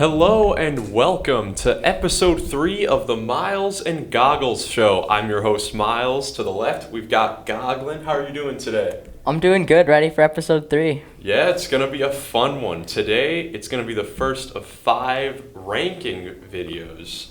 Hello and welcome to episode 3 of the Miles and Goggles Show. I'm your host, Miles. To the left, we've got Goglin. How are you doing today? I'm doing good, ready for episode 3. Yeah, it's going to be a fun one. Today, it's going to be the first of 5 ranking videos.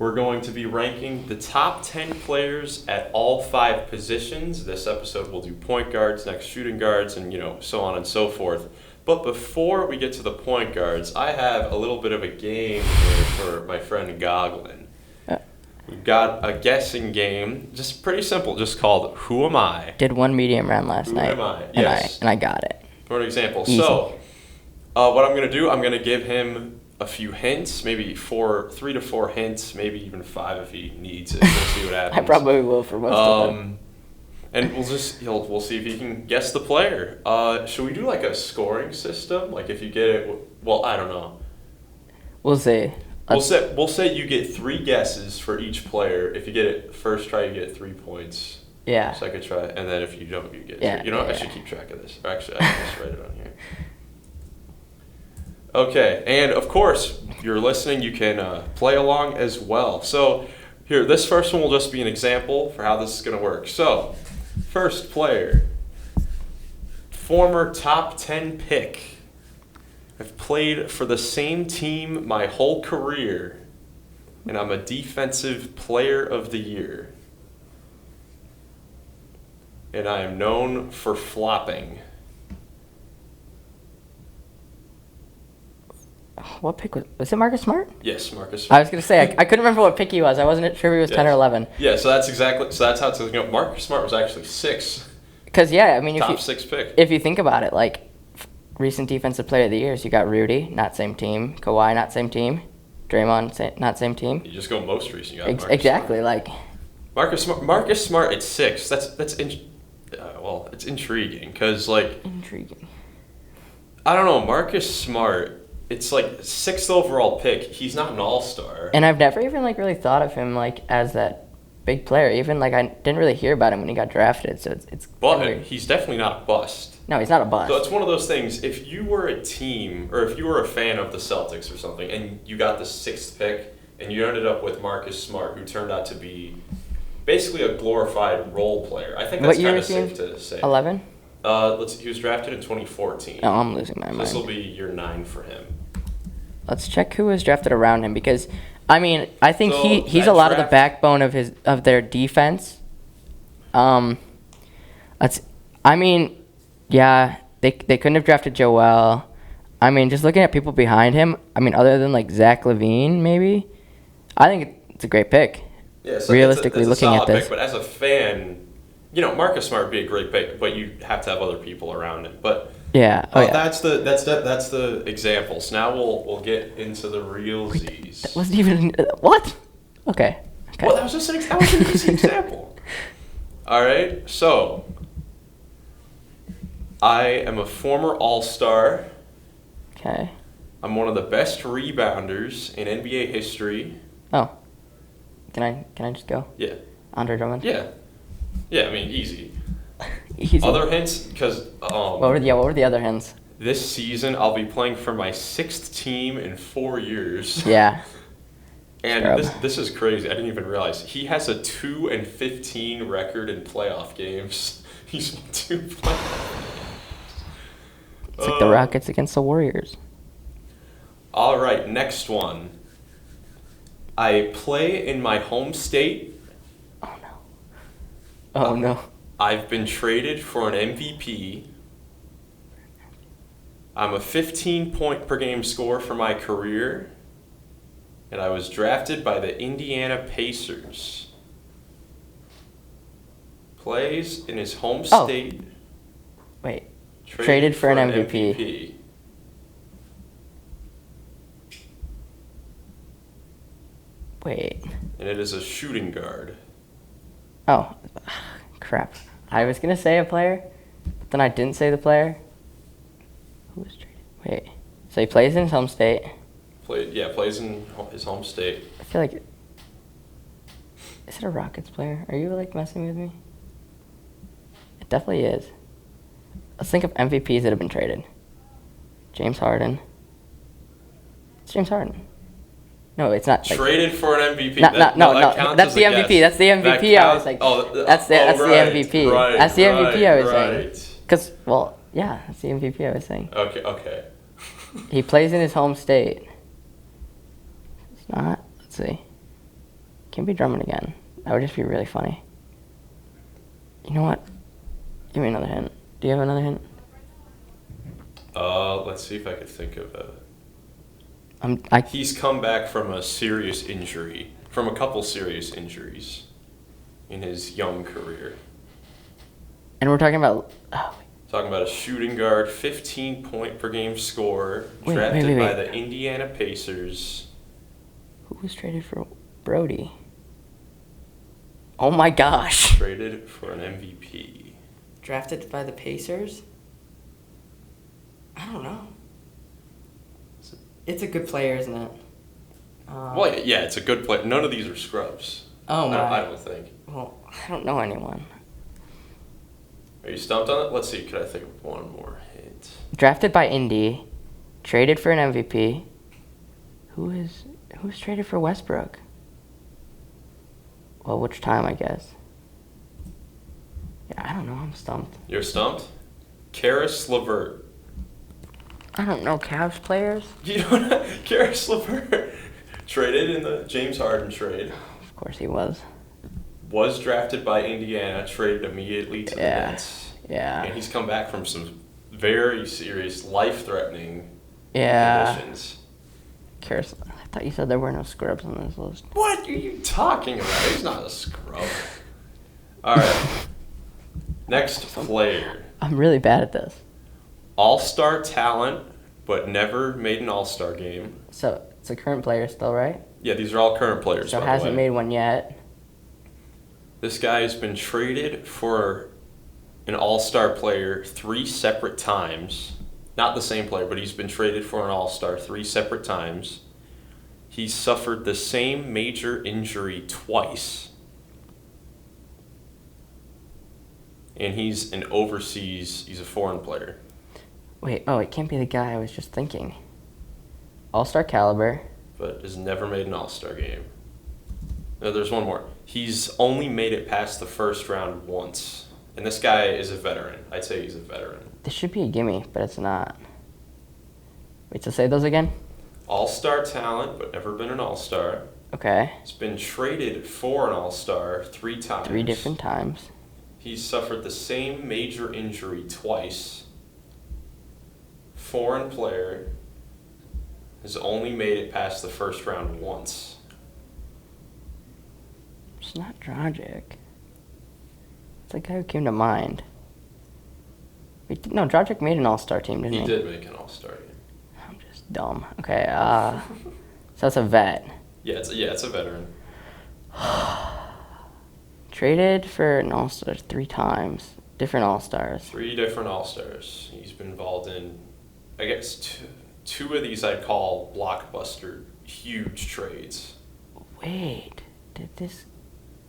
We're going to be ranking the top 10 players at all 5 positions. This episode we'll do point guards, next shooting guards, and so on and so forth. But before we get to the point guards, I have a little bit of a game here for my friend Goglin. We've got a guessing game, just pretty simple, just called Who Am I? Did one medium round last night. Who am I? Yes. And I got it. For an example. Easy. So, what I'm going to do, I'm going to give him a few hints, maybe 3 to 4 hints, maybe even 5 if he needs it. We'll see what happens. I probably will for most of them. And we'll see if he can guess the player. Should we do like a scoring system? Like if you get it, well, I don't know. We'll see. We'll say you get 3 guesses for each player. If you get it first try, you get 3 points. Yeah. Second try, and then if you don't, you get 3. I should keep track of this. Or actually, I can just write it on here. Okay, and of course, you're listening, you can play along as well. So here, this first one will just be an example for how this is going to work. So, first player, former top 10 pick. I've played for the same team my whole career, and I'm a defensive player of the year. And I am known for flopping. What pick was it? Marcus Smart? Yes, Marcus Smart. I was gonna say I couldn't remember what pick he was. I wasn't sure if he was 10 or 11. Yeah, so that's how it's going to go. Marcus Smart was actually 6. Because Top 6 pick. If you think about it, like recent defensive player of the years, you got Rudy, not same team. Kawhi, not same team. Draymond, not same team. You just go most recent. You got Marcus exactly, Smart. Marcus Smart at 6. It's intriguing because Intriguing. I don't know, Marcus Smart. It's like 6th overall pick. He's not an all-star. And I've never even really thought of him as that big player. Even I didn't really hear about him when he got drafted. So it's But weird. he's definitely not a bust. No, he's not a bust. So it's one of those things. If you were a team or if you were a fan of the Celtics or something, and you got the 6th pick, and you ended up with Marcus Smart, who turned out to be basically a glorified role player. I think that's kind of safe to say. 11. He was drafted in 2014. Oh, I'm losing my mind. This will be year 9 for him. Let's check who was drafted around him because, I think So he's that a lot of the draft- backbone of their defense. They couldn't have drafted Joel. Just looking at people behind him, other than Zach LaVine, maybe, I think it's a great pick. Yeah, so realistically it's a looking at solid this. pick, but as a fan, Marcus Smart would be a great pick, but you have to have other people around it. But Yeah. that's the examples. Now we'll get into the realsies. That wasn't even what? Okay. Well, that was just an easy example. All right, so I am a former All-Star. Okay. I'm one of the best rebounders in NBA history. Oh. Can I just go? Yeah. Andre Drummond. Yeah, easy. Easy. Other hints, because What were the other hints? this season I'll be playing for my 6th team in 4 years. Yeah. And this is crazy. I didn't even realize he has a 2-15 record in playoff games. He's won 2 playoffs. It's like the Rockets against the Warriors. All right, next one. I play in my home state. Oh no. Oh no. I've been traded for an MVP. I'm a 15-point per game scorer for my career. And I was drafted by the Indiana Pacers. Plays in his home state. Wait. Traded for an MVP. Wait. And it is a shooting guard. Oh, crap. I was going to say a player, but then I didn't say the player. Who was traded? Wait. So he plays in his home state. Plays in his home state. I feel like... Is it a Rockets player? Are you messing with me? It definitely is. Let's think of MVPs that have been traded. James Harden. It's James Harden. No, it's not. Traded for an MVP. No. That's the guess. MVP. That's the MVP. I was like, that's the right, MVP. Right, that's the MVP I was right. saying. Because, well, yeah, that's the MVP I was saying. Okay. He plays in his home state. It's not. Let's see. Can't be Drummond again. That would just be really funny. You know what? Give me another hint. Do you have another hint? Let's see if I could think of a... He's come back from a serious injury, from a couple serious injuries in his young career. And we're talking about... Talking about a shooting guard, 15-point-per-game scorer, Wait. drafted by the Indiana Pacers. Who was traded for Brody? Oh my gosh. Traded for an MVP. Drafted by the Pacers? I don't know. It's a good player, isn't it? Well, yeah, it's a good player. None of these are scrubs. Oh my. I don't think. Well, I don't know anyone. Are you stumped on it? Let's see. Could I think of one more hint? Drafted by Indy, traded for an MVP. Who's traded for Westbrook? Well, which time, I guess. Yeah, I don't know. I'm stumped. You're stumped? Karis LeVert. I don't know Cavs players. You don't know Karis LeVert? Traded in the James Harden trade. Of course he was. Was drafted by Indiana, traded immediately to the Nets. Yeah. And he's come back from some very serious, life-threatening conditions. Karis, I thought you said there were no scrubs on this list. What are you talking about? He's not a scrub. All right. Next player. I'm really bad at this. All-star talent, but never made an all-star game. So it's a current player still, right? Yeah, these are all current players. So hasn't made one yet. This guy has been traded for an all-star player 3 separate times. Not the same player, but he's been traded for an all-star 3 separate times. He's suffered the same major injury twice. And he's a foreign player. Wait, it can't be the guy I was just thinking. All-star caliber. But has never made an all-star game. No, there's one more. He's only made it past the first round once. And this guy is a veteran. I'd say he's a veteran. This should be a gimme, but it's not. Wait, so say those again? All-star talent, but never been an all-star. Okay. He's been traded for an all-star 3 times. 3 different times. He's suffered the same major injury twice. Foreign player. Has only made it past the first round once. It's not Dragic. It's the guy who came to mind. Wait, no, Dragic made an all-star team, didn't he? He did make an all-star team. I'm just dumb. Okay, so that's a vet. Yeah, it's a veteran. Traded for an all-star 3 times. Different all-stars. 3 different all-stars. He's been involved in, I guess, two of these I'd call blockbuster, huge trades. Wait,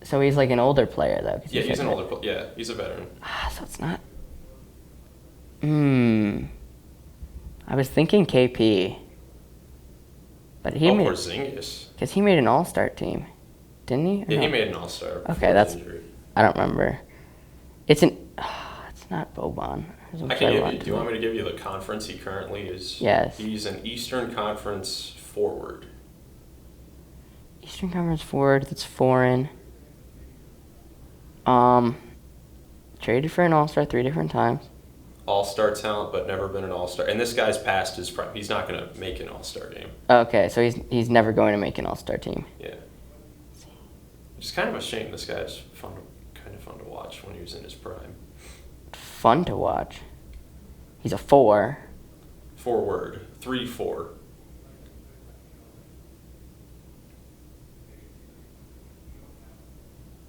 so he's like an older player, though? Yeah, he's an older player. Yeah, he's a veteran. So it's not... I was thinking KP. But he made... Porzingis. Because he made an all-star team. Didn't he? Yeah, he made an all-star. Okay, that's... Injury. I don't remember. It's not Boban. Do you want me to give you the conference he currently is? Yes. He's an Eastern Conference forward. Eastern Conference forward that's foreign. Traded for an all-star 3 different times. All-star talent, but never been an all-star. And this guy's past his prime. He's not going to make an all-star game. Okay, so he's never going to make an all-star team. Yeah. Which is kind of a shame. This guy's kind of fun to watch when he was in his prime. Fun to watch. He's a 4. Forward. 3-4.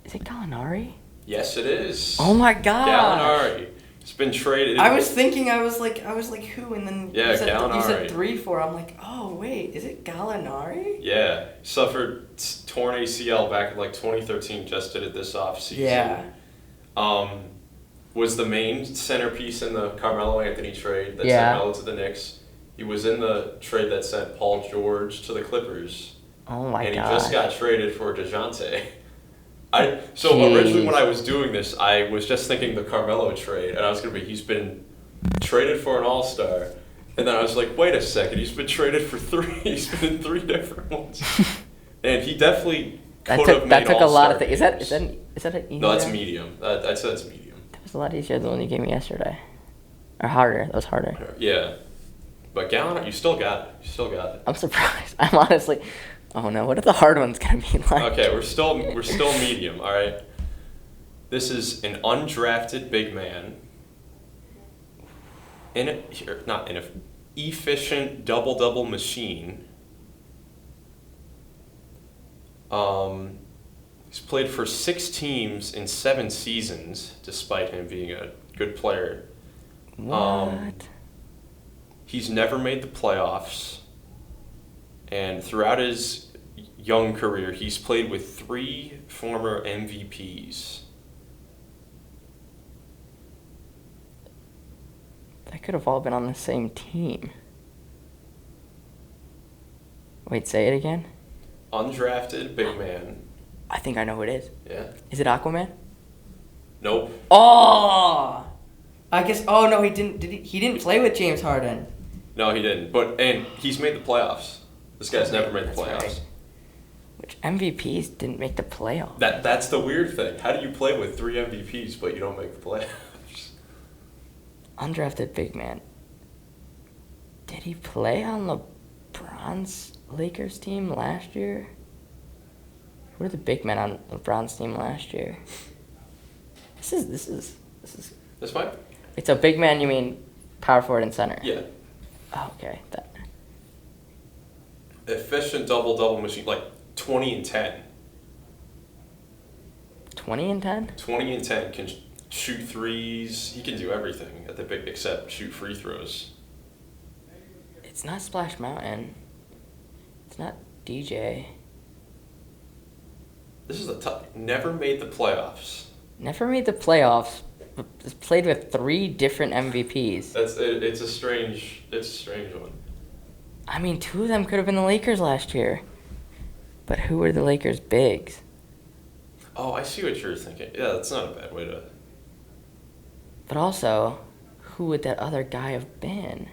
Is it Gallinari? Yes, it is. Oh my god. Gallinari. It's been traded. I was thinking, I was like, who? And then you said Gallinari. You said 3-4. I'm like, oh wait, is it Gallinari? Yeah, suffered torn ACL back in like 2013. Just did it this offseason. Yeah. Was the main centerpiece in the Carmelo Anthony trade that sent Melo to the Knicks. He was in the trade that sent Paul George to the Clippers. Oh my god. And he just got traded for DeJounte. Originally when I was doing this, I was just thinking the Carmelo trade, and I was going to be, he's been traded for an all-star. And then I was like, wait a second, he's been traded for 3. He's been in 3 different ones. And he definitely could have made that took a lot of things. Is that an easy? No, that's medium. I'd say that's medium. That was a lot easier than the one you gave me yesterday. Or harder. That was harder. Yeah. But Gallinari, you still got it. You still got it. I'm surprised. I'm honestly... Oh no, what are the hard ones going to be like? Okay, we're still medium, all right? This is an undrafted big man. Efficient double-double machine. He's played for 6 teams in 7 seasons, despite him being a good player. What? He's never made the playoffs. And throughout his young career, he's played with 3 former MVPs. That could have all been on the same team. Wait, say it again? Undrafted big man. I think I know who it is. Yeah. Is it Aquaman? Nope. Oh! I guess. Oh no, he didn't. He didn't play with James Harden. No, he didn't. And he's made the playoffs. This guy's never made the playoffs. Right. Which MVPs didn't make the playoffs? That's the weird thing. How do you play with 3 MVPs but you don't make the playoffs? Undrafted big man. Did he play on LeBron's Lakers team last year? Who were the big men on LeBron's team last year? This is. This might. It's a big man. You mean power forward and center? Yeah. Oh, okay. Efficient double-double machine, like 20 and 10. 20 and 10? 20 and 10 can shoot threes. He can do everything at the big except shoot free throws. It's not Splash Mountain. It's not DJ. This is a tough. Never made the playoffs. Never made the playoffs. But played with 3 different MVPs. It's a strange one. I mean, 2 of them could have been the Lakers last year. But who were the Lakers' bigs? Oh, I see what you're thinking. Yeah, that's not a bad way to. But also, who would that other guy have been?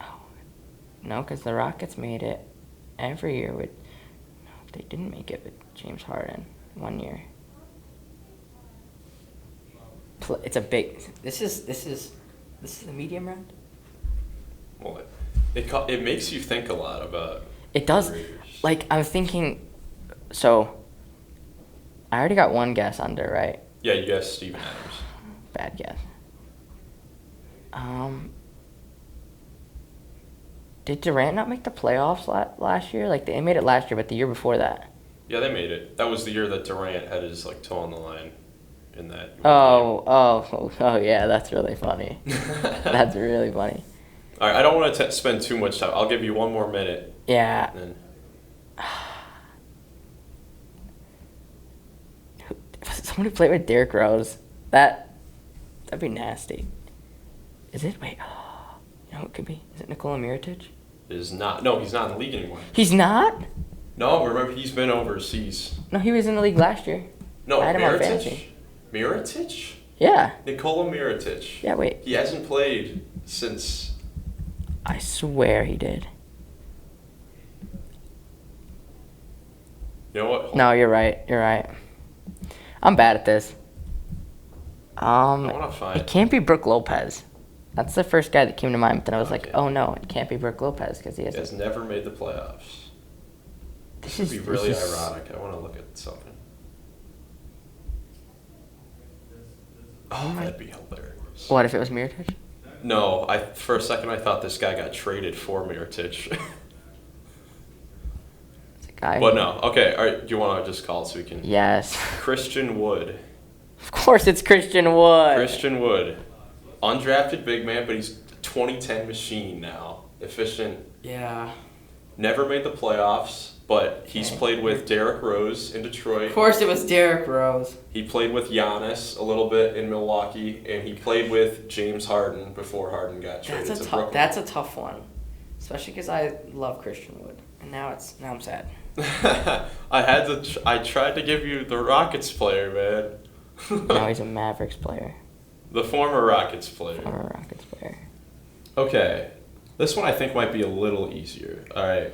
Oh, no, because the Rockets made it every year with. No, they didn't make it with James Harden 1 year. It's a big. This is the medium round. Well, it makes you think a lot about. It does. Like I'm thinking. So. I already got one guess under, right? Yeah, you guessed Steven Adams. Bad guess. Did Durant not make the playoffs last year? Like they made it last year, but the year before that. Yeah, they made it. That was the year that Durant had his toe on the line. In that. Oh, yeah, that's really funny. That's really funny. All right, I don't want to spend too much time. I'll give you 1 more minute. Yeah. Then. Someone who played with Derrick Rose. That'd be nasty. Is it? Wait. You know who it could be? Is it Nikola Mirotic? Is not. No, he's not in the league anymore. He's not? No, remember he's been overseas. No, he was in the league last year. No, I had him on fantasy. Mirotic? Yeah. Nikola Mirotic. Yeah, wait. He hasn't played since. I swear he did. You know what? No, you're right. You're right. I'm bad at this. I want to find. It can't be Brook Lopez. That's the first guy that came to mind, but then I was like, Okay. oh no, it can't be Brook Lopez because he has never made the playoffs. This would be really ironic. I want to look at something. Oh, that'd be hilarious. What if it was Mirotic? No, for a second I thought this guy got traded for Mirotic. It's a guy. But no. Okay, all right. Do you want to just call it so we can? Yes. Christian Wood. Of course, it's Christian Wood. Christian Wood, undrafted big man, but he's a 2010 machine now. Efficient. Yeah. Never made the playoffs, but he's played with Derrick Rose in Detroit. Of course it was Derrick Rose. He played with Giannis a little bit in Milwaukee, and he played with James Harden before Harden got traded to Brooklyn. That's a tough one, especially because I love Christian Wood, and now I'm sad. I tried to give you the Rockets player, man. Now he's a Mavericks player. The former Rockets player. Former Rockets player. Okay. This one I think might be a little easier. All right.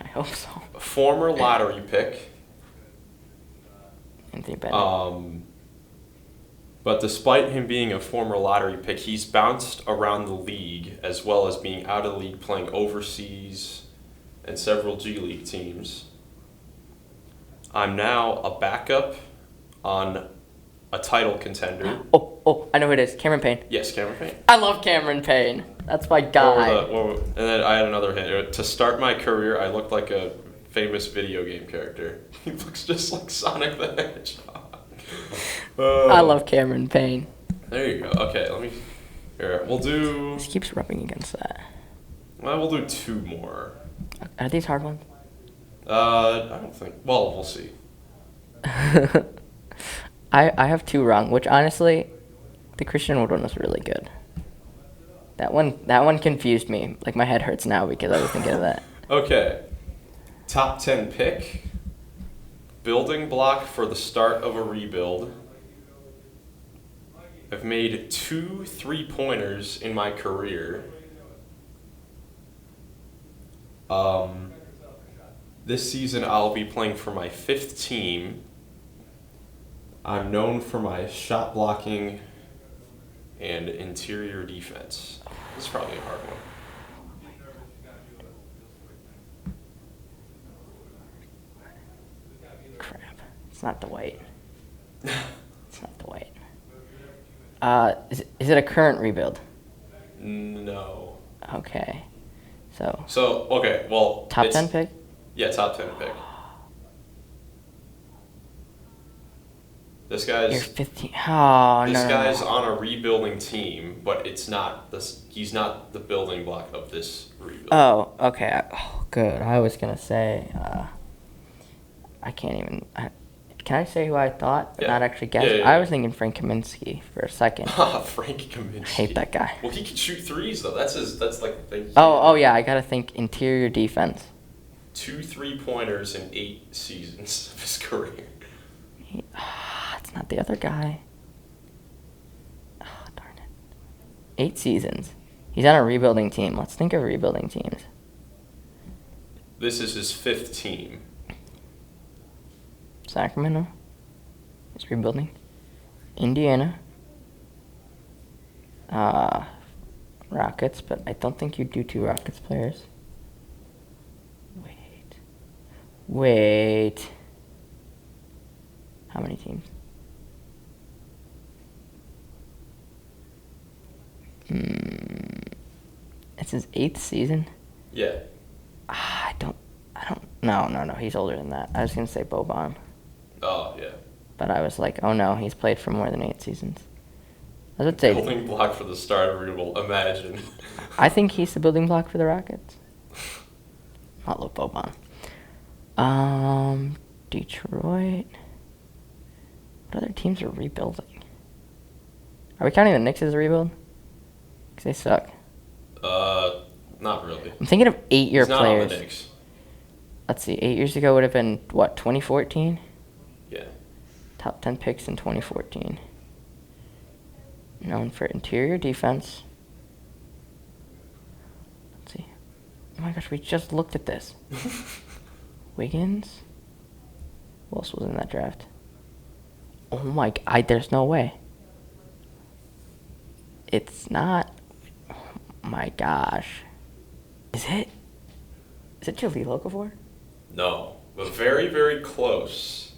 I hope so. Former lottery pick. Anthony Bennett. But despite him being a former lottery pick, he's bounced around the league as well as being out of the league, playing overseas and several G League teams. I'm now a backup on a title contender. Oh, I know who it is. Cameron Payne. Yes, Cameron Payne. I love Cameron Payne. That's my guy. And then I had another hint. To start my career, I looked like a famous video game character. He looks just like Sonic the Hedgehog. I love Cameron Payne. There you go. Okay, we'll do... He keeps rubbing against that. Well, we'll do 2 more. Are these hard ones? I don't think... Well, we'll see. I have 2 wrong, which honestly, the Christian Wood one was really good. That one confused me. Like, my head hurts now because I was thinking of that. Okay. Top 10 pick. Building block for the start of a rebuild. I've made 2 3-pointers in my career. This season I'll be playing for my 5th team. I'm known for my shot blocking and interior defense. This is probably a hard one. Crap. It's not Dwight. It's not Dwight. Is it a current rebuild? No. Okay. So okay, well... Top 10 pick? Yeah, top 10 pick. This guy's... You're 15. Oh, this no. guy's on a rebuilding team, but it's not this. He's not the building block of this rebuild. Oh, okay. Oh, good. I was going to say... I can't even... Can I say who I thought, but not actually guess? Yeah. I was thinking Frank Kaminsky for a second. Frank Kaminsky. I hate that guy. Well, he can shoot threes, though. That's like the thing. Oh, yeah. I got to think interior defense. 2 3-pointers in 8 seasons of his career. It's not the other guy. Oh, darn it. 8 seasons. He's on a rebuilding team. Let's think of rebuilding teams. This is his 5th team. Sacramento. He's rebuilding. Indiana. Rockets, but I don't think you do 2 Rockets players. Wait. How many teams? It's his 8th season? Yeah. I don't. No. He's older than that. I was going to say Boban. Oh, yeah. But I was like, oh no, he's played for more than 8 seasons. I would say. Building block for the start of rebuild. Imagine. I think he's the building block for the Rockets. I love Boban. Detroit. What other teams are rebuilding? Are we counting the Knicks as a rebuild? Because they suck. Not really. I'm thinking of 8-year He's not players. on the Knicks. Let's see, 8 years ago would have been, 2014? Yeah. Top 10 picks in 2014. Known for interior defense. Let's see. Oh my gosh, we just looked at this. Wiggins? Who else was in that draft? Oh my god, there's no way. It's not. Oh my gosh. Is it Jaleel Okafor? No, but very, very close.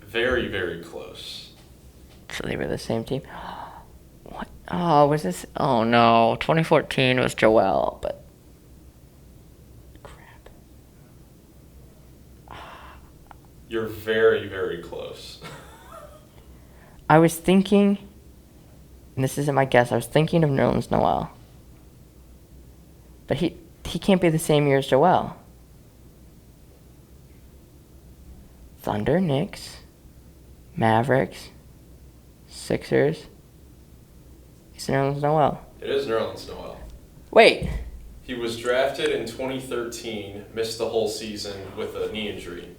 Very, very close. So they were the same team? What? Oh, was this? Oh no, 2014 was Joel, but. Crap. You're very, very close. I was thinking, and this isn't my guess, I was thinking of Nerlens Noel. But he can't be the same year as Joel. Thunder, Knicks, Mavericks, Sixers. It's Nerlens Noel. It is Nerlens Noel. Wait. He was drafted in 2013, missed the whole season with a knee injury.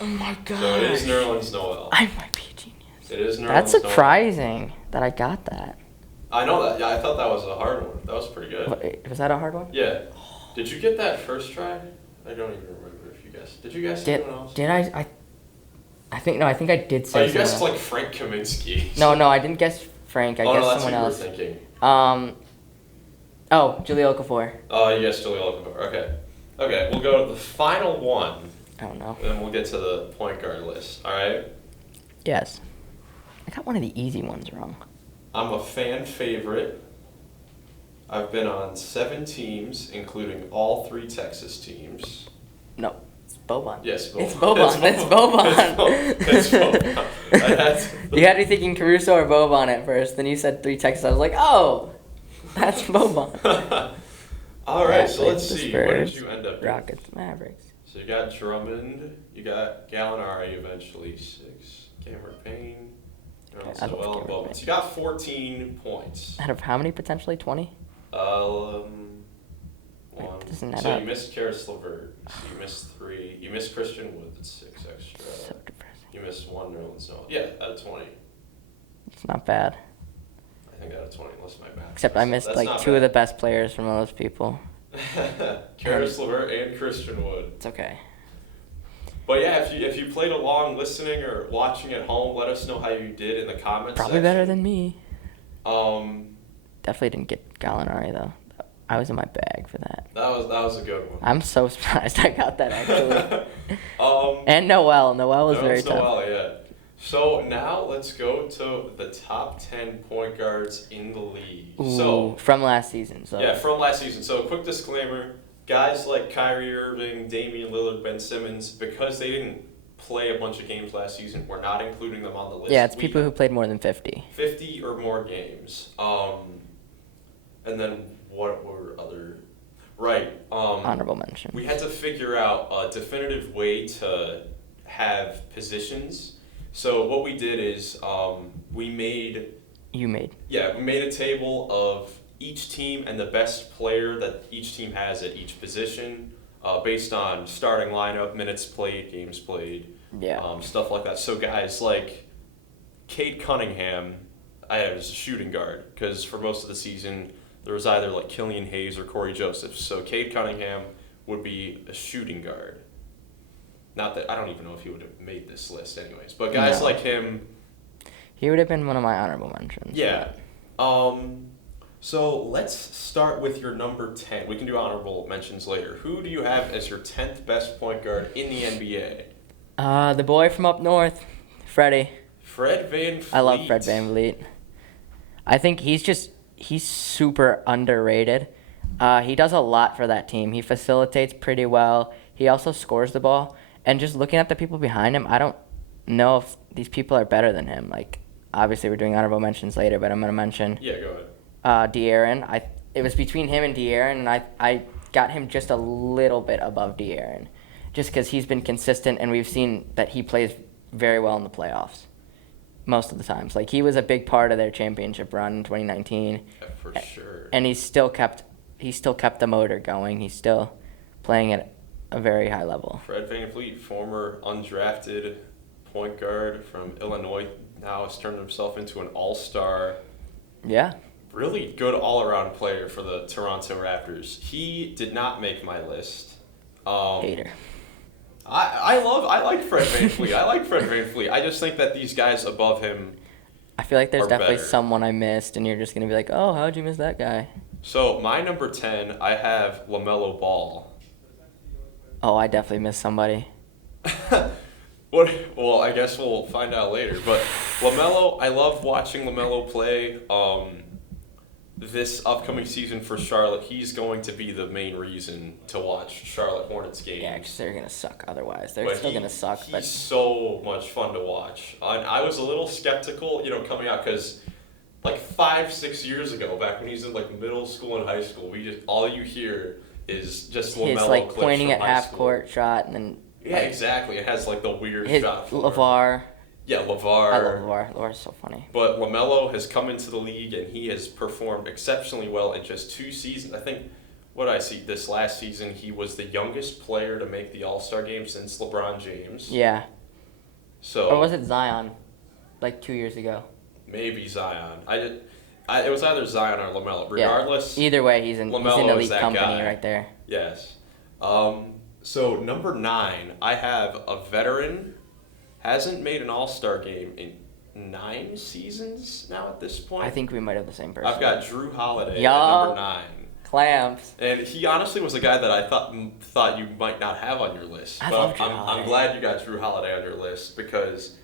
Oh my god. So it is Nerlens Noel. I might be a genius. It is Nerlens That's surprising that I got that. I know that. Yeah, I thought that was a hard one. That was pretty good. Wait, was that a hard one? Yeah. Did you get that first try? I don't even remember if you guessed. Did you guess anyone else? Did I think I did say. Oh, you guessed like Frank Kaminsky. No, I didn't guess Frank. I guessed someone else. That's what you were thinking. Julio Okafor. Oh, yes, Julio Okafor. Okay, we'll go to the final one. Oh no. And then we'll get to the point guard list. All right. Yes. I got one of the easy ones wrong. I'm a fan favorite. I've been on 7 teams, including all 3 Texas teams. No, it's Boban. Yes, Boban. It's Boban. It's Boban. It's Boban. You had me thinking Caruso or Boban at first. Then you said 3 Texas. I was like, oh, that's Boban. All right, so let's see. Where did you end up? Rockets, Mavericks. So you got Drummond. You got Gallinari eventually 6. Cameron Payne. So you got 14 points. Out of how many potentially? 20? One. Doesn't So up. you missed Karis LeVert. So you missed 3. You missed Christian Wood. That's 6 extra. So depressing. You missed 1 Nerlens Noel. Yeah, out of 20. It's not bad. I think out of 20, unless my math. Except I missed like 2 of the best players from those people. Karis LeVert and Christian Wood. It's okay. But yeah, if you played along, listening or watching at home, let us know how you did in the comments. Probably section. better than me. Definitely didn't get Gallinari though. I was in my bag for that. That was a good one. I'm so surprised I got that actually. And Noel. Noel was very tough. Noel, yeah. So now let's go to the top 10 point guards in the league. Ooh, from last season. So yeah, from last season. So a quick disclaimer. Guys like Kyrie Irving, Damian Lillard, Ben Simmons, because they didn't play a bunch of games last season, we're not including them on the list. Yeah, it's people who played more than 50. 50 or more games. And then what were other... Right. Honorable mention. We had to figure out a definitive way to have positions. So what we did is we made... You made. Yeah, we made a table of each team and the best player that each team has at each position based on starting lineup, minutes played, games played, stuff like that. So guys like Cade Cunningham, I have as a shooting guard because for most of the season there was either like Killian Hayes or Corey Joseph. So Cade Cunningham would be a shooting guard. Not that I don't even know if he would have made this list anyways, but guys like him. He would have been one of my honorable mentions. Yeah. So let's start with your number 10. We can do honorable mentions later. Who do you have as your 10th best point guard in the NBA? The boy from up north, Freddie. Fred VanVleet. I love Fred VanVleet. I think he's super underrated. He does a lot for that team. He facilitates pretty well. He also scores the ball. And just looking at the people behind him, I don't know if these people are better than him. Like, obviously we're doing honorable mentions later, but I'm going to mention... Yeah, go ahead. De'Aaron. It was between him and De'Aaron, and I got him just a little bit above De'Aaron, just because he's been consistent, and we've seen that he plays very well in the playoffs most of the times. Like, he was a big part of their championship run in 2019. Yeah, for sure. And he still kept the motor going. He's still playing at a very high level. Fred VanVleet, former undrafted point guard from Illinois, now has turned himself into an all-star. Yeah. Really good all-around player for the Toronto Raptors. He did not make my list. Hater. I like Fred VanVleet. I like Fred VanVleet. I just think that these guys above him I feel like there's definitely better. someone I missed, and you're just going to be like, oh, how'd you miss that guy? So my number 10, I have LaMelo Ball. Oh, I definitely missed somebody. Well, I guess we'll find out later. But LaMelo, I love watching LaMelo play. This upcoming season for Charlotte, he's going to be the main reason to watch Charlotte Hornets games. Yeah, because they're going to suck otherwise. They're still going to suck. He's so much fun to watch. I was a little skeptical, coming out because like 5-6 years ago, back when he's in like middle school and high school, all you hear is just LaMelo He's like clips pointing from at high half school. court shot and then. Yeah, exactly. It has like the weird His shot. LeVar. Yeah, LeVar. I love LeVar. LeVar's so funny. But LaMelo has come into the league and he has performed exceptionally well in just 2 seasons. I think, what did I see? This last season, he was the youngest player to make the All-Star game since LeBron James. Yeah. So. Or was it Zion? Like 2 years ago. Maybe Zion. It was either Zion or LaMelo. Regardless. Yeah. Either way, he's in elite company guy. right there. Yes. So number 9, I have a veteran. Hasn't made an All-Star game in 9 seasons now at this point. I think we might have the same person. I've got Drew Holiday at Yup. number 9. Clamps. And he honestly was a guy that I thought you might not have on your list. I but love Drew Holiday. I'm glad you got Drew Holiday on your list because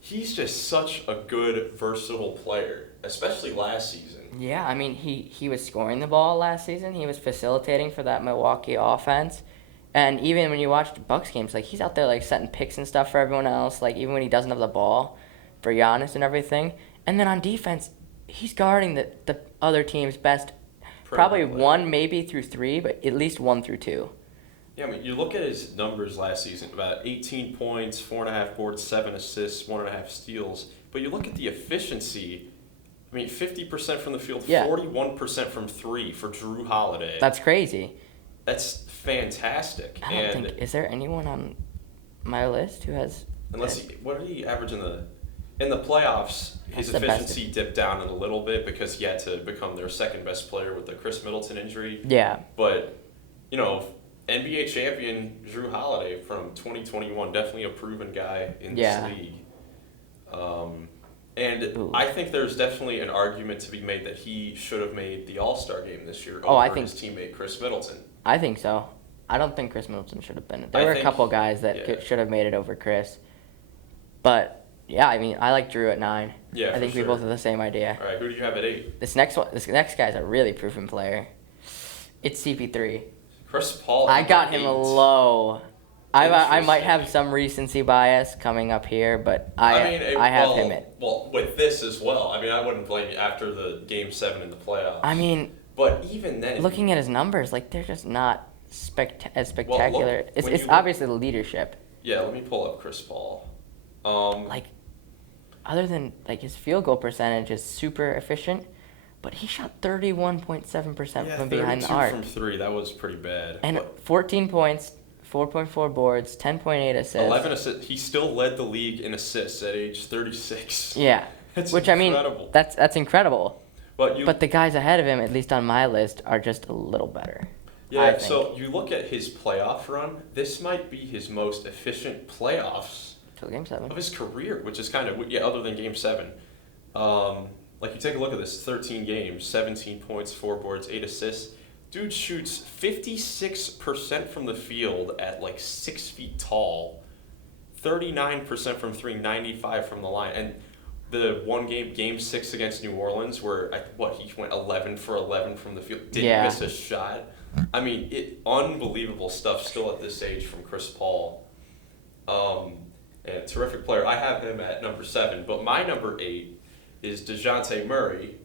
he's just such a good, versatile player, especially last season. Yeah, I mean, he was scoring the ball last season. He was facilitating for that Milwaukee offense. And even when you watch the Bucks games, like he's out there like setting picks and stuff for everyone else. Like even when he doesn't have the ball, for Giannis and everything. And then on defense, he's guarding the other team's best, probably 1 maybe through 3, but at least 1 through 2. Yeah, I mean you look at his numbers last season: about 18 points, 4.5 boards, 7 assists, 1.5 steals. But you look at the efficiency. I mean, 50% from the field, 41% from 3 for Drew Holiday. That's crazy. That's fantastic. I don't think is there anyone on my list who has. What did he average in the playoffs? His efficiency dipped down a little bit because he had to become their second best player with the Chris Middleton injury. Yeah. But NBA champion Drew Holiday from 2021, definitely a proven guy in this league. I think there's definitely an argument to be made that he should have made the All-Star game this year over his teammate Chris Middleton. I think so. I don't think Chris Middleton should have been. There were a couple guys that should have made it over Chris. But, yeah, I mean, I like Drew at 9. Yeah, I think we both have the same idea. All right, who do you have at 8? This next guy's a really proven player. It's CP3. Chris Paul. I got him low. I might have some recency bias coming up here, but I have him at. Well, with this as well. I mean, I wouldn't blame you after the Game 7 in the playoffs. I mean, but even then, looking at his numbers, like they're just not as spectacular. Well, look, it's obviously the leadership. Yeah, let me pull up Chris Paul. Other than his field goal percentage is super efficient, but he shot 31.7% from behind the arc. From 3, that was pretty bad. And 14 points, 4.4 boards, 10.8 assists. 11 assists. He still led the league in assists at age 36. Yeah, Which incredible. I mean, that's incredible. But the guys ahead of him, at least on my list, are just a little better. Yeah, so you look at his playoff run, this might be his most efficient playoffs till Game 7 of his career, which is kind of, other than Game 7. You take a look at this, 13 games, 17 points, 4 boards, 8 assists. Dude shoots 56% from the field at 6 feet tall, 39% from 3, 95 from the line. And the one game 6 against New Orleans, where he went 11 for 11 from the field, didn't miss a shot. I mean, unbelievable stuff still at this age from Chris Paul. And terrific player. I have him at number 7, but my number 8 is DeJounte Murray.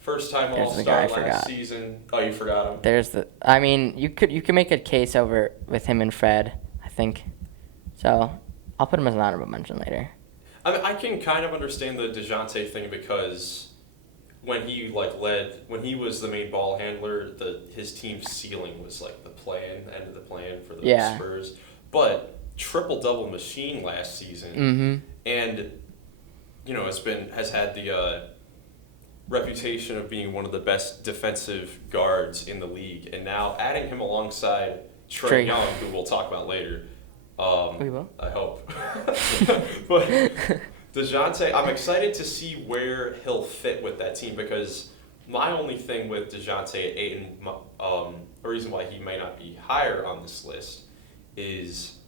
First time All-Star last season. Oh, you forgot him. You could make a case with him and Fred, I think. So I'll put him as an honorable mention later. I mean, I can kind of understand the DeJounte thing because when he when he was the main ball handler, his team's ceiling was the end of the plan for the Spurs. But triple-double machine last season, and has had the reputation of being one of the best defensive guards in the league, and now adding him alongside Trae Young, who we'll talk about later. We will. I hope. But DeJounte, I'm excited to see where he'll fit with that team because my only thing with DeJounte at 8, and a reason why he may not be higher on this list, is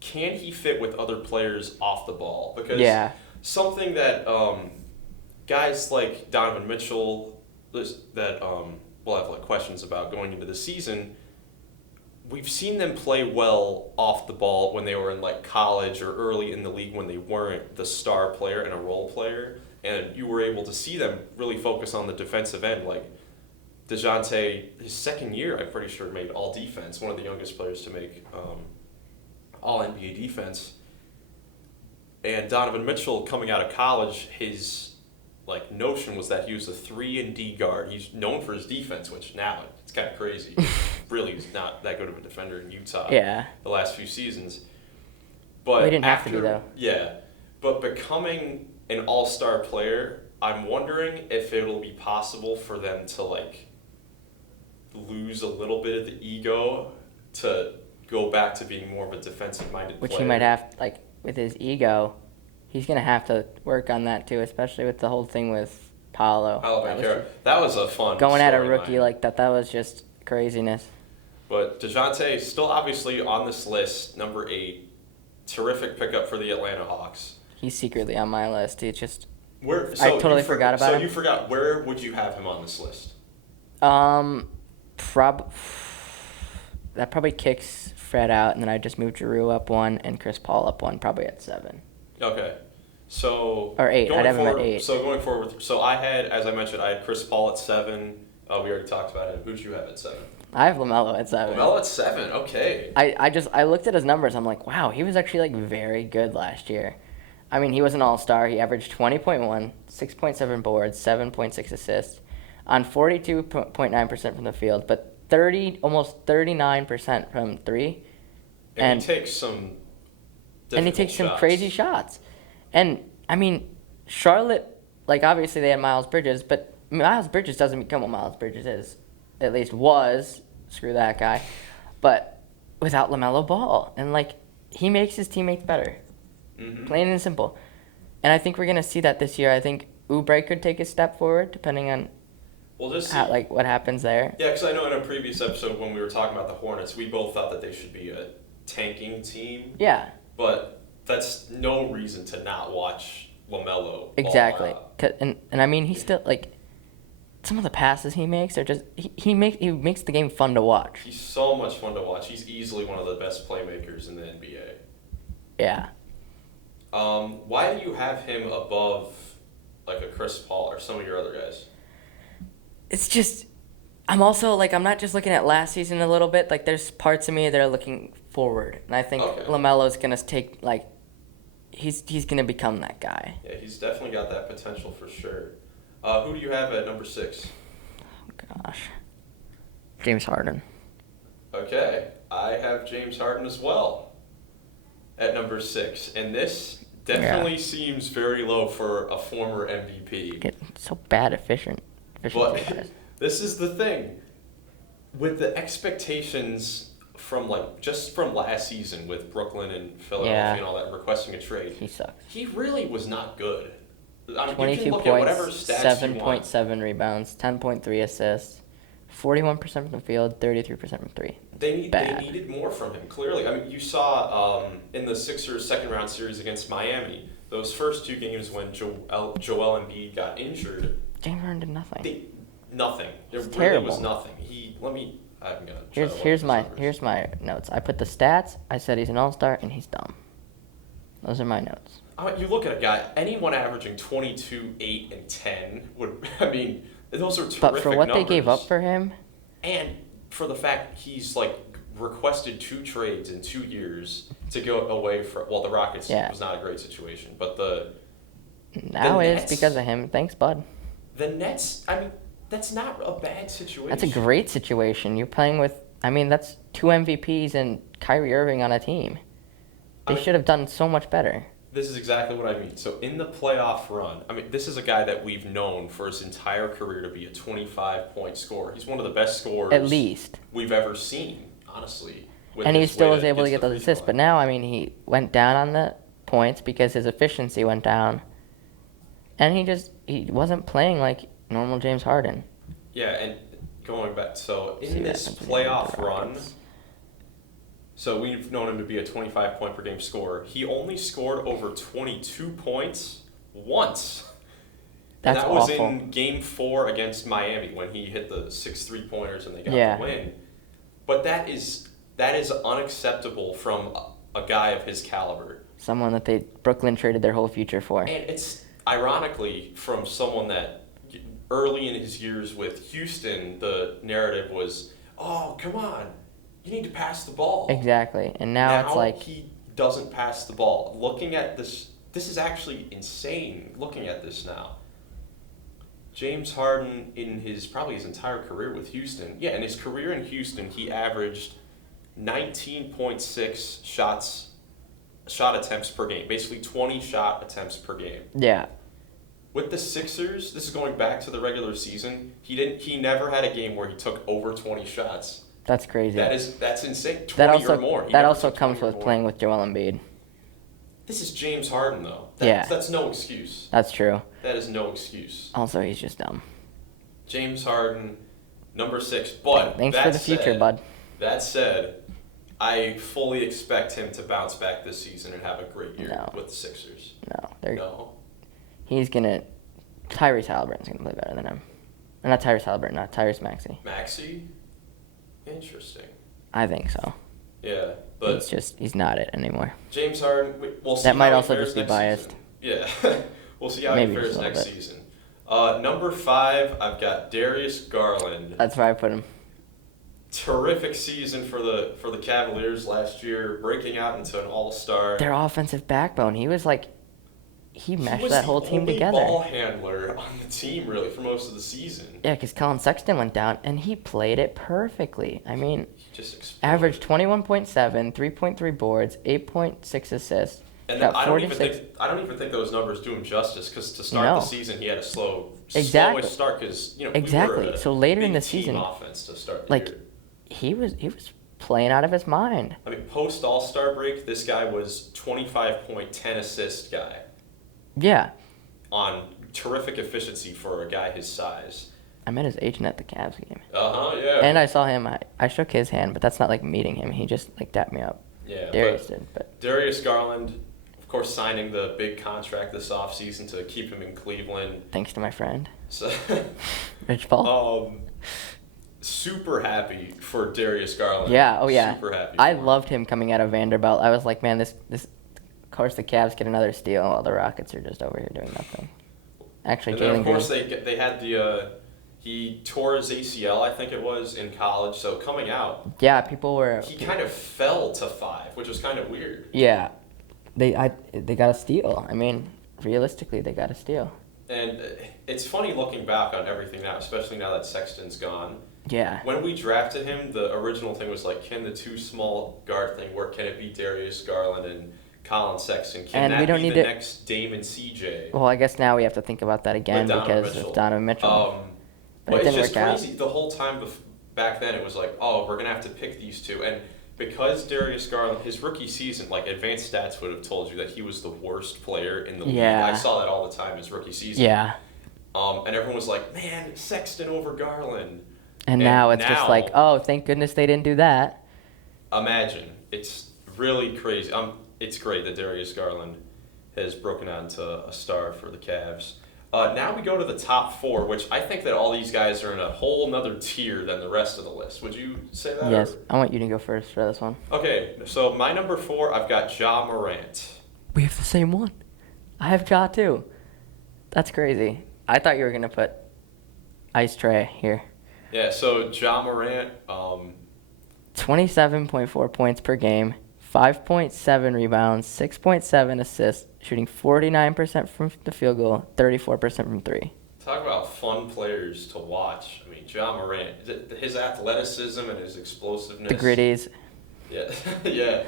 can he fit with other players off the ball? Because something that guys like Donovan Mitchell that we'll have questions about going into the season, we've seen them play well off the ball when they were in college or early in the league when they weren't the star player and a role player. and you were able to see them really focus on the defensive end. Like DeJounte, his second year, I'm pretty sure, made all defense, one of the youngest players to make all NBA defense. And Donovan Mitchell, coming out of college, his notion was that he was a 3-and-D guard. He's known for his defense, which now it's kind of crazy. Really, he's not that good of a defender in Utah. Yeah. The last few seasons, but we didn't have to be though. Yeah, but becoming an all-star player, I'm wondering if it'll be possible for them to lose a little bit of the ego to go back to being more of a defensive-minded player. Which he might have, with his ego, he's going to have to work on that too, especially with the whole thing with Paolo. That was a fun going at a rookie like that was just craziness. But DeJounte is still obviously on this list, number 8. Terrific pickup for the Atlanta Hawks. He's secretly on my list. He just... I totally forgot about him. So you forgot, where would you have him on this list? That probably kicks Fred out, and then I just move Giroux up 1 and Chris Paul up 1, probably at 7. Okay. So... Or 8. I'd have him at 8. So going forward, as I mentioned, I had Chris Paul at 7. We already talked about him. Who'd you have at 7? I have LaMelo at 7. LaMelo at 7, okay. I looked at his numbers. I'm like, wow, he was actually very good last year. I mean, he was an all-star. He averaged 20.1, 6.7 boards, 7.6 assists, on 42.9% from the field, but almost 39% from 3. And he takes some crazy shots. And, I mean, Charlotte, obviously they had Miles Bridges, but Miles Bridges doesn't become what Miles Bridges is. At least was. Screw that guy. But without LaMelo Ball. And, he makes his teammates better. Mm-hmm. Plain and simple. And I think we're going to see that this year. I think Oubre could take a step forward, depending on what happens there. Yeah, because I know in a previous episode when we were talking about the Hornets, we both thought that they should be a tanking team. Yeah. But that's no reason to not watch LaMelo. Exactly. And I mean, he's still, some of the passes he makes are just he makes the game fun to watch. He's so much fun to watch. He's easily one of the best playmakers in the NBA. Yeah. Why do you have him above a Chris Paul or some of your other guys? It's just I'm also I'm not just looking at last season a little bit. There's parts of me that are looking forward, and I think LaMelo's gonna take he's gonna become that guy. Yeah, he's definitely got that potential for sure. Who do you have at number 6? Oh, gosh. James Harden. Okay. I have James Harden as well at number 6. And this definitely seems very low for a former MVP. Getting so bad efficient. But this is the thing. With the expectations from from last season with Brooklyn and Philadelphia and all that requesting a trade. He sucks. He really was not good. 22 points, 7.7 rebounds, 10.3 assists, 41% from the field, 33% from 3. They needed more from him, clearly. I mean, you saw in the Sixers second-round series against Miami, those first 2 games when Joel Embiid got injured. James Harden did nothing. Nothing. There really terrible. was nothing. I'm gonna here's my notes. I put the stats. I said he's an all-star and he's dumb. Those are my notes. You look at a guy, anyone averaging 22, 8, and 10 would, those are terrific But for what numbers. they gave up for him. And for the fact he's, requested 2 trades in 2 years to go away from, the Rockets was not a great situation, but Now it is because of him. Thanks, bud. The Nets, that's not a bad situation. That's a great situation. You're playing with, that's 2 MVPs and Kyrie Irving on a team. They should have done so much better. This is exactly what I mean. So in the playoff run, this is a guy that we've known for his entire career to be a 25-point scorer. He's one of the best scorers at least we've ever seen, honestly. And he still was able to get those assists. But now, he went down on the points because his efficiency went down. And he wasn't playing like normal James Harden. Yeah, and going back, so in this playoff run, so we've known him to be a 25-point per game scorer. He only scored over 22 points once. That's and that was awful. in Game 4 against Miami when he hit the 6 3-pointers and they got the win. But that is unacceptable from a guy of his caliber. Someone that Brooklyn traded their whole future for. And ironically, from someone that early in his years with Houston, the narrative was, oh, come on, you need to pass the ball. Exactly. And now it's like he doesn't pass the ball. Looking at this is actually insane looking at this now. James Harden, in probably his entire career with Houston, in his career in Houston, he averaged 19.6 shot attempts per game, basically 20 shot attempts per game. Yeah. With the Sixers, this is going back to the regular season. He never had a game where he took over 20 shots. That's crazy. That's insane. 20 or more. That also comes with playing with Joel Embiid. This is James Harden, though. Yeah. That's no excuse. That's true. That is no excuse. Also, he's just dumb. James Harden, number 6. But thanks for the future, bud. That said, I fully expect him to bounce back this season and have a great year with the Sixers. No. He's going to... Tyrese Halliburton's going to play better than him. Not Tyrese Halliburton, Tyrese Maxey. Maxey? Interesting. I think so. Yeah, but... He's not it anymore. James Harden, we'll see that might how also just be biased. Season. Yeah. We'll see how he fares next season. Number 5, I've got Darius Garland. That's where I put him. Terrific season for the Cavaliers last year, breaking out into an all-star. Their offensive backbone. He was like... He meshed that whole team together. He was the ball handler on the team, really, for most of the season. Yeah, because Colin Sexton went down, and he played it perfectly. I mean, he just averaged 21.7, 3.3 boards, 8.6 assists. And then I don't even think those numbers do him justice, because to start the season, he had a slowish start, because we were so later in the team season, offense to start the year. he was playing out of his mind. I mean, post All-Star break, this guy was 25.10 assist guy. Yeah. On terrific efficiency for a guy his size. I met his agent at the Cavs game. Yeah. And I saw him. I shook his hand, but that's not like meeting him. He just dapped me up. Yeah. Darius did. But Darius Garland, of course, signing the big contract this offseason to keep him in Cleveland. Thanks to my friend. So, Rich Paul. Super happy for Darius Garland. Yeah. Oh yeah. Super happy. I loved him coming out of Vanderbilt. I was like, man, this. Of course, the Cavs get another steal while the Rockets are just over here doing nothing. Actually, Jalen Green. Of course, they had he tore his ACL, I think it was, in college. So coming out, people were. He kind of fell to 5, which was kind of weird. Yeah, they got a steal. I mean, realistically, they got a steal. And it's funny looking back on everything now, especially now that Sexton's gone. Yeah. When we drafted him, the original thing was like, can the 2 small guard thing work? Can it be Darius Garland and Colin Sexton? Can that be the next Dame and CJ? Well, I guess now we have to think about that again because of Donovan Mitchell. But it's just crazy. The whole time back then, it was like, oh, we're going to have to pick these 2. And because Darius Garland, his rookie season, like advanced stats would have told you that he was the worst player in the league. I saw that all the time his rookie season. Yeah. And everyone was like, man, Sexton over Garland. And now it's just like, oh, thank goodness they didn't do that. Imagine. It's really crazy. It's great that Darius Garland has broken out into a star for the Cavs. Now we go to the top 4, which I think that all these guys are in a whole nother tier than the rest of the list. Would you say that? Yes. I want you to go first for this one. Okay, so my number 4, I've got Ja Morant. We have the same one. I have Ja too. That's crazy. I thought you were going to put Ice Tray here. Yeah, so Ja Morant... 27.4 points per game. 5.7 rebounds, 6.7 assists, shooting 49% from the field goal, 34% from 3. Talk about fun players to watch. I mean, Ja Morant, his athleticism and his explosiveness. The gritties. Yeah, yeah.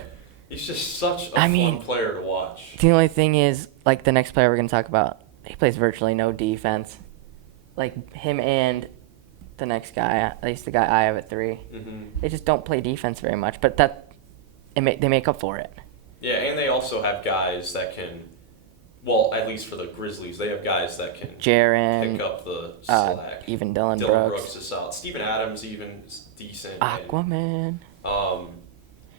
He's just such a fun player to watch. The only thing is, like the next player we're going to talk about, he plays virtually no defense. Like him and the next guy, at least the guy I have at 3, they just don't play defense very much. But they make up for it. Yeah, and they also have guys that can, well, at least for the Grizzlies, they have guys that can pick up the slack. Even Dylan Brooks is solid. Steven Adams even is decent. Aquaman. But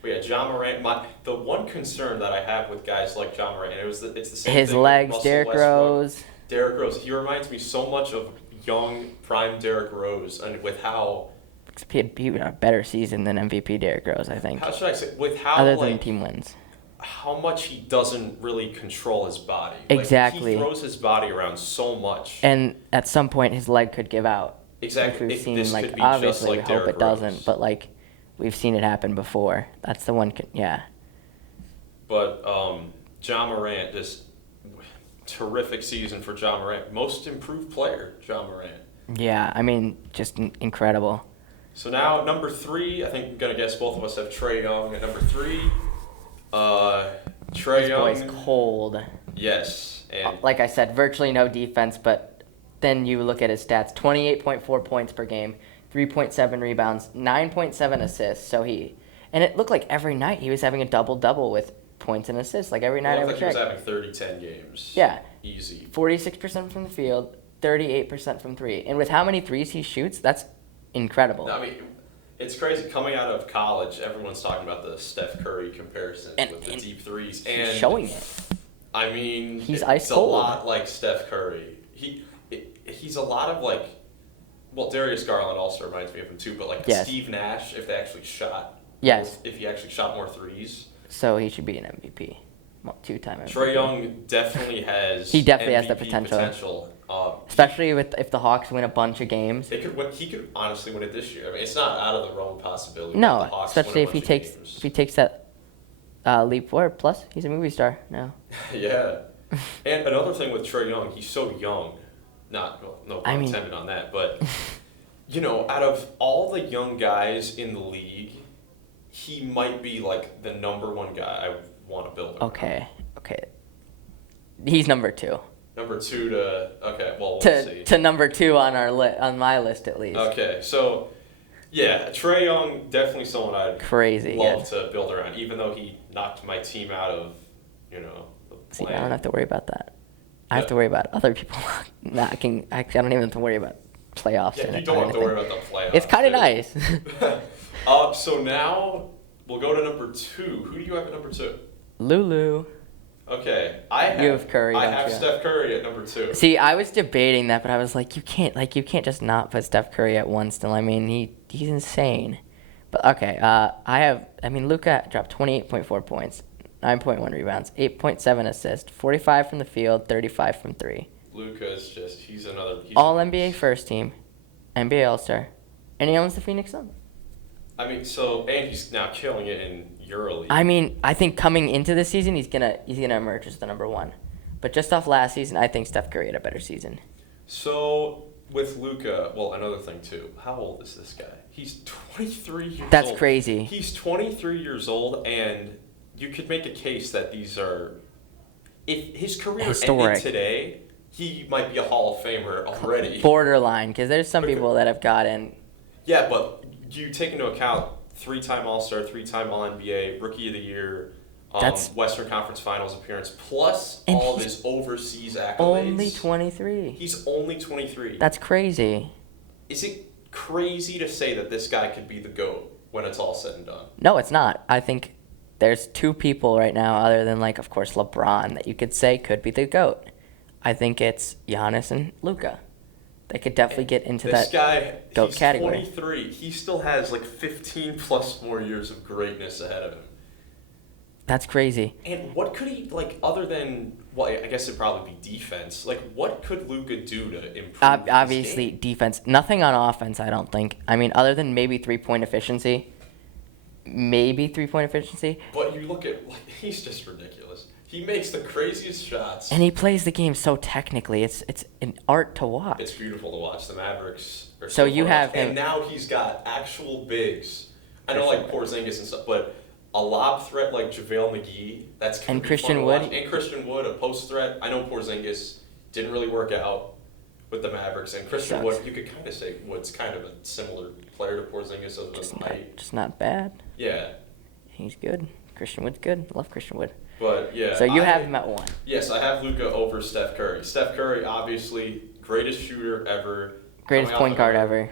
yeah, Ja Morant. The one concern that I have with guys like Ja Morant, and it's the same his thing legs, with Derrick Rose. Derrick Rose. He reminds me so much of young prime Derrick Rose, and with how. He had a better season than MVP Derrick Rose, I think. How should I say? With how other than team wins. how much he doesn't really control his body. Exactly. He throws his body around so much. And at some point, his leg could give out. Exactly. Which we've seen, this like, could be obviously, just like we hope Derrick it doesn't, Rose. but, like, we've seen it happen before. That's the one, yeah. But Ja Morant, just terrific season for Ja Morant. Most improved player, Ja Morant. Yeah, I mean, just incredible. So now, number 3, I think I'm going to guess both of us have Trae Young at number 3. Trae Young. This boy's cold. Yes. And Like I said, virtually no defense, but then you look at his stats. 28.4 points per game, 3.7 rebounds, 9.7 assists. And it looked like every night he was having a double-double with points and assists, like every night I would he was check. having 30-10 games. Yeah. Easy. 46% from the field, 38% from 3. And with how many threes he shoots, that's incredible. I mean, it's crazy. Coming out of college, everyone's talking about the Steph Curry comparison with the deep threes. And he's showing it. I mean, He's it's ice a cold. lot like Steph Curry. He's a lot of like, well, Darius Garland also reminds me of him too, but like Yes. Steve Nash, if they actually shot. Yes. If he actually shot more threes. So he should be an MVP. Well, 2-time MVP. Trae Young definitely has. He definitely has the MVP potential. Especially if the Hawks win a bunch of games. He could honestly win it this year. I mean, it's not out of the realm of possibility. No, that the Hawks especially win a if he bunch of takes games. that leap forward. Plus, he's a movie star now. Yeah. And another thing with Trae Young, he's so young. No pun intended on that, but out of all the young guys in the league, he might be like the number 1 guy I want to build around. Okay. He's number 2. Number 2 we'll see. To number 2 on on my list at least. Okay, so yeah, Trae Young definitely someone I'd love to build around, even though he knocked my team out of the See, play. I don't have to worry about that. I have to worry about other people knocking. Actually, I don't even have to worry about playoffs. Yeah, you don't have to worry about the playoffs. It's kind of nice. So now we'll go to number 2. Who do you have at number 2? Lulu. Okay, You have Curry. I don't have you? Steph Curry at number 2. See, I was debating that, but I was like, you can't just not put Steph Curry at 1 still. I mean, he's insane. But okay, Luka dropped 28.4 points, 9.1 rebounds, 8.7 assists, 45 from the field, 35 from 3. Luka is he's another. All NBA first team, NBA All-Star, and he owns the Phoenix Suns. I mean, and he's now killing it in EuroLeague. I mean, I think coming into this season, he's gonna emerge as the number 1. But just off last season, I think Steph Curry had a better season. So with Luka, well, another thing too. How old is this guy? He's 23 years old. That's crazy. He's 23 years old, and you could make a case that these are. If his career Historic. ended today, he might be a Hall of Famer already. Borderline, because there's some people that have gotten. Yeah, but you take into account 3-time All-Star, 3-time All-NBA, Rookie of the Year, Western Conference Finals appearance, plus all of his overseas accolades. Only 23. He's only 23. That's crazy. Is it crazy to say that this guy could be the GOAT when it's all said and done? No, it's not. I think there's 2 people right now, other than, of course, LeBron, that you could say could be the GOAT. I think it's Giannis and Luka. They could definitely get into that GOAT category. He's 23. He still has 15 plus more years of greatness ahead of him. That's crazy. And what could he, other than, well, I guess it'd probably be defense, what could Luka do to improve Obviously, his game? defense. Nothing on offense, I don't think. I mean, other than maybe 3-point efficiency. But you look at, he's just ridiculous. He makes the craziest shots. And he plays the game so technically. It's an art to watch. It's beautiful to watch. The Mavericks are so you have him. And now he's got actual bigs. I know, Porzingis and stuff, but a lob threat like JaVale McGee, that's going to be Christian fun to Wood. watch. And Christian Wood, a post threat. I know Porzingis didn't really work out with the Mavericks. And Christian Wood, you could kind of say Wood's kind of a similar player to Porzingis other than height. Just not bad. Yeah. He's good. Christian Wood's good. I love Christian Wood. But, yeah. So you have him at 1. Yes, I have Luka over Steph Curry. Steph Curry, obviously, greatest shooter ever. Greatest point guard ever.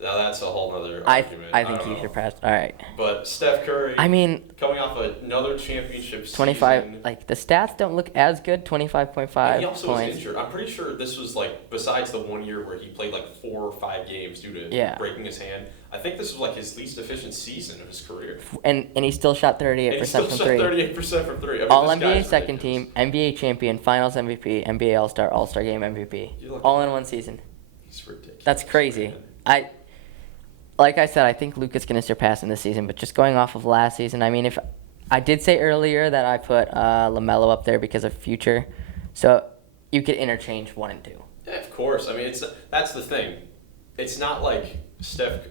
Now that's a whole other argument. I think he surpassed. All right. But Steph Curry, I mean, coming off another championship 25. season. Like the stats don't look as good. 25.5 He also points. was injured. I'm pretty sure this was like besides the 1 year where he played like 4 or 5 games due to breaking his hand. I think this was like his least efficient season of his career. And he still shot 38% from three. 38% from three. I mean, All NBA second team, NBA champion, Finals MVP, NBA All-Star Game MVP, all in one season. He's ridiculous. That's crazy. Man. Like I said, I think Luka's going to surpass him this season, but just going off of last season, I mean, if I did say earlier that I put LaMelo up there because of future, so you could interchange 1 and 2. Yeah, of course. I mean, that's the thing. It's not like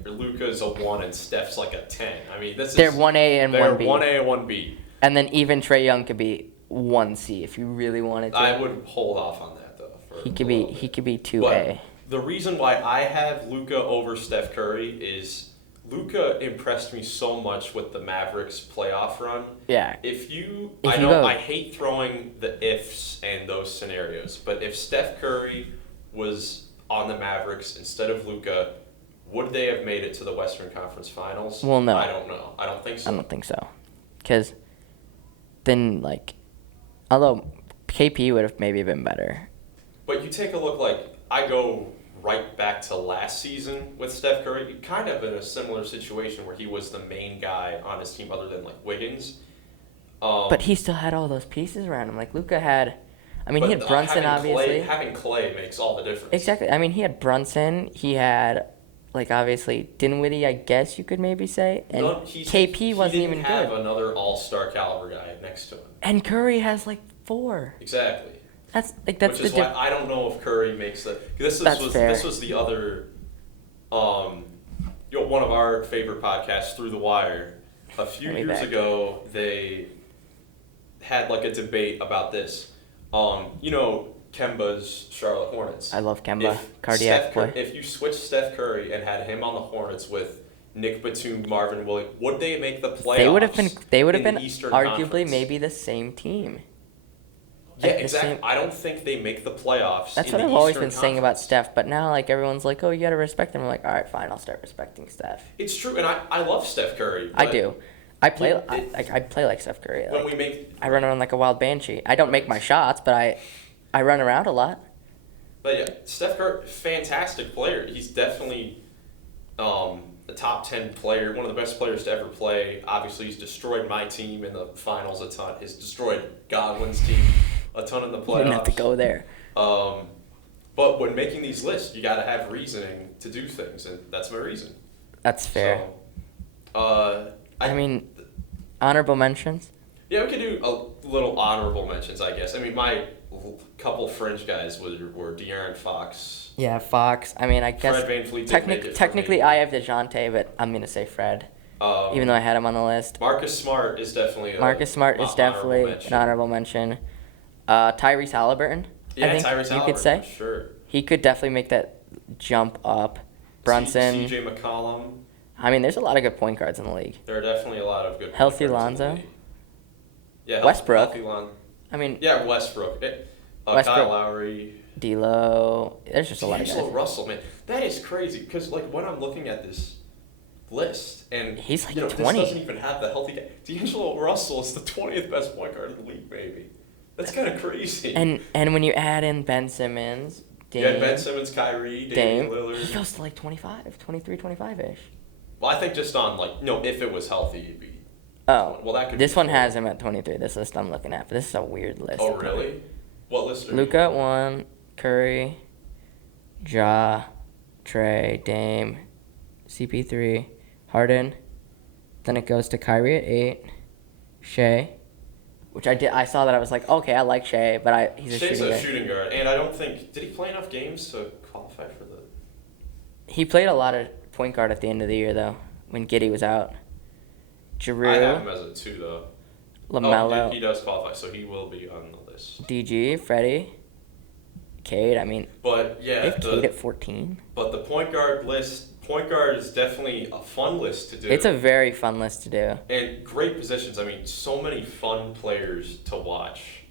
Luka's a 1 and Steph's like a 10. I mean, they're 1A and 1B. They're 1A and 1B. And then even Trae Young could be 1C if you really wanted to. I would hold off on that though. He could be 2A. But the reason why I have Luka over Steph Curry is Luka impressed me so much with the Mavericks playoff run. Yeah. I hate throwing the ifs and those scenarios, but if Steph Curry was on the Mavericks instead of Luka, would they have made it to the Western Conference Finals? Well, no. I don't know. I don't think so. I don't think so. Because then, although KP would have maybe been better. But you take a look, I go right back to last season with Steph Curry, kind of in a similar situation where he was the main guy on his team other than Wiggins. But he still had all those pieces around him. Luka had, he had Brunson obviously. Having Clay makes all the difference. Exactly. He had Brunson. He had obviously Dinwiddie, I guess you could maybe say, and KP wasn't even good. He didn't have another all-star caliber guy next to him. And Curry has 4. Exactly. That's which is why I don't know if Curry makes that. This was the other, one of our favorite podcasts, Through the Wire. A few years ago, they had a debate about this. Kemba's Charlotte Hornets. I love Kemba. Cardiac play. If you switch Steph Curry and had him on the Hornets with Nick Batum, Marvin Williams, would they make the playoffs? They would have been Eastern arguably Conference? Maybe the same team. Yeah, exactly. I don't think they make the playoffs. That's what I've always been saying about Steph, but now everyone's like, oh, you gotta respect him. I'm like, all right, fine, I'll start respecting Steph. It's true, and I love Steph Curry. I do. I play like Steph Curry. I run around like a wild banshee. I don't make my shots, but I run around a lot. But yeah, Steph Curry, fantastic player. He's definitely a top 10 player, one of the best players to ever play. Obviously, he's destroyed my team in the finals a ton. He's destroyed Godwin's team a ton in the playoffs. You didn't have to go there. But when making these lists, you got to have reasoning to do things, and that's my reason. That's fair. So, honorable mentions? Yeah, we could do a little honorable mentions, I guess. My couple fringe guys were De'Aaron Fox. Yeah, Fox. I guess Fred VanVleet technically I have DeJounte, but I'm going to say Fred. Even though I had him on the list. Marcus Smart is definitely an honorable mention. Tyrese Halliburton. Yeah, I think Tyrese Halliburton, you could say. Sure. He could definitely make that jump up. Brunson. CJ McCollum. There's a lot of good point guards in the league. There are definitely a lot of good Healthy point guards in the Lonzo. league. Yeah, Westbrook. Yeah, Westbrook. Kyle Lowry. D'Lo. There's just a lot of guys. D'Angelo Russell, man. That is crazy because when I'm looking at this list and he's 20. This doesn't even have the healthy guy. D'Angelo Russell is the 20th best point guard in the league, maybe. That's kind of crazy. And when you add in Ben Simmons, Dame, Ben Simmons, Kyrie, Damian Lillard. He goes to 25, 23, 25-ish. Well, I think just on if it was healthy, he'd be. Oh, well, that could. This one has him at 23. This list I'm looking at, but this is a weird list. Oh, really? What list are you? Luka at 1, Curry, Ja, Trae, Dame, CP3, Harden. Then it goes to Kyrie at 8, Shea, which I saw that I was like, okay, I like Shea, but he's a Shea's shooting guard. a shooting guard, and I don't think did he play enough games to qualify for the. He played a lot of point guard at the end of the year though, when Giddey was out. Giroux. I have him as a 2 though. LaMelo. Oh, he does qualify, so he will be on the list. DG, Freddie, Cade. But yeah, they have Cade at 14. But the point guard is definitely a fun list to do. It's a very fun list to do. And great positions. So many fun players to watch.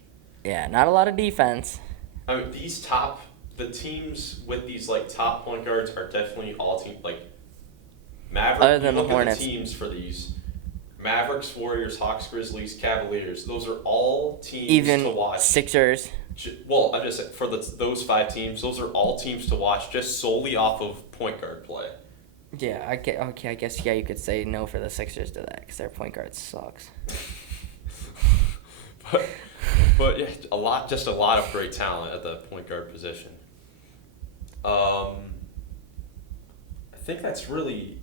Yeah, not a lot of defense. The teams with these top point guards are definitely all team Other than the look at Hornets. the teams for these. Mavericks, Warriors, Hawks, Grizzlies, Cavaliers. Those are all teams Even to watch. Sixers. Well, I'm just saying, for those 5 teams, those are all teams to watch just solely off of point guard play. Yeah, I guess you could say no for the Sixers to that because their point guard sucks. but yeah, a lot of great talent at the point guard position. I think that's really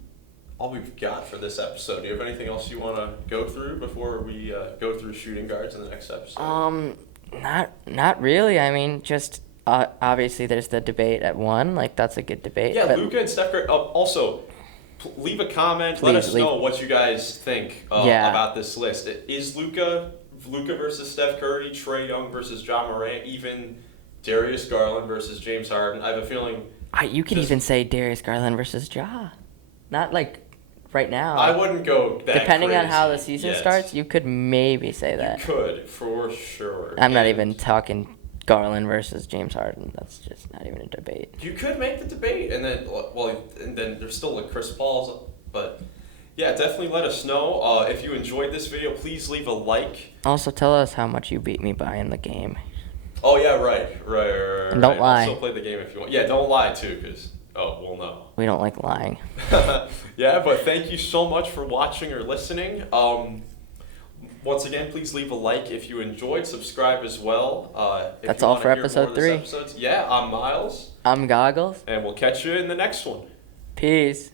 all we've got for this episode. Do you have anything else you want to go through before we go through shooting guards in the next episode? Not really. I mean, just obviously there's the debate at 1. Like, that's a good debate. Yeah, Luka and Steph Curry. Also, leave a comment. Let us know what you guys think about this list. Is Luka versus Steph Curry, Trae Young versus Ja Morant, even Darius Garland versus James Harden? I have a feeling. You could even say Darius Garland versus Ja. Not like right now. I wouldn't go that Depending crazy on how the season starts, you could maybe say that. You could, for sure. I'm not even talking Garland versus James Harden. That's just not even a debate. You could make the debate, and then there's still like Chris Paul's, but yeah, definitely let us know. If you enjoyed this video, please leave a like. Also, tell us how much you beat me by in the game. Oh yeah, right. And don't lie. I'll still play the game if you want. Yeah, don't lie too, because we'll know. We don't like lying. Yeah, but thank you so much for watching or listening. Once again, please leave a like if you enjoyed. Subscribe as well. That's all for episode 3. Yeah, I'm Miles. I'm Goggles. And we'll catch you in the next one. Peace.